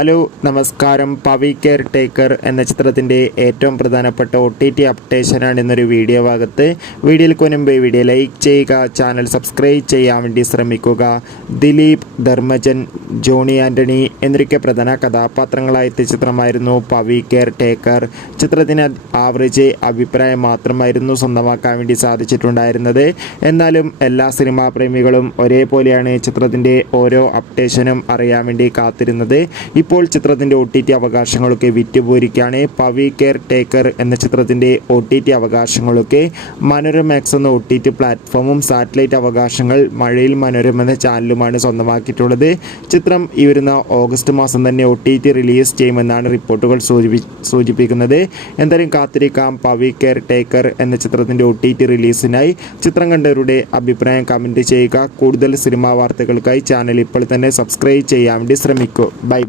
Hello നമസ്കാരം. Pavi care taker എന്ന ചിത്രത്തിൻ്റെ ഏറ്റവും പ്രധാനപ്പെട്ട OTT അപ്ഡേഷനാണ് ഇന്നൊരു വീഡിയോ ഭാഗത്ത്. വീഡിയോയ്ക്ക് മുൻപ് വീഡിയോ ലൈക്ക് ചെയ്യുക, ചാനൽ സബ്സ്ക്രൈബ് ചെയ്യാൻ വേണ്ടി ശ്രമിക്കുക. ദിലീപ്, ധർമ്മജൻ, ജോണി ആൻ്റണി എന്നൊക്കെ പ്രധാന കഥാപാത്രങ്ങളായ ചിത്രമായിരുന്നു പവി കെയർ ടേക്കർ. ചിത്രത്തിന് ആവറേജ് അഭിപ്രായം മാത്രമായിരുന്നു സ്വന്തമാക്കാൻ വേണ്ടി സാധിച്ചിട്ടുണ്ടായിരുന്നത്. എന്നാലും എല്ലാ സിനിമാ പ്രേമികളും ഒരേപോലെയാണ് ചിത്രത്തിൻ്റെ ഓരോ അപ്ഡേഷനും അറിയാൻ വേണ്ടി കാത്തിരുന്നത്. ഇപ്പോൾ ചിത്രത്തിൻ്റെ OTT അവകാശങ്ങളൊക്കെ വിറ്റുപോയിരിക്കുകയാണ്. പവി കെയർ ടേക്കർ എന്ന ചിത്രത്തിൻ്റെ OTT അവകാശങ്ങളൊക്കെ മനോരമാക്സ് എന്ന OTT പ്ലാറ്റ്ഫോമും സാറ്റലൈറ്റ് അവകാശങ്ങൾ മഴയിൽ മനോരമ എന്ന ചാനലുമാണ് സ്വന്തമാക്കിയിട്ടുള്ളത്. ചിത്രം ഈ വരുന്ന ഓഗസ്റ്റ് മാസം തന്നെ OTT റിലീസ് ചെയ്യുമെന്നാണ് റിപ്പോർട്ടുകൾ സൂചിപ്പിക്കുന്നത്. എന്തായാലും കാത്തിരിക്കാം പവി കെയർ ടേക്കർ എന്ന ചിത്രത്തിൻ്റെ OTT റിലീസിനായി. ചിത്രം കണ്ടവരുടെ അഭിപ്രായം കമൻറ്റ് ചെയ്യുക. കൂടുതൽ സിനിമാ വാർത്തകൾക്കായി ചാനൽ ഇപ്പോൾ തന്നെ സബ്സ്ക്രൈബ് ചെയ്യാൻ വേണ്ടി ശ്രമിക്കൂ. ബൈ.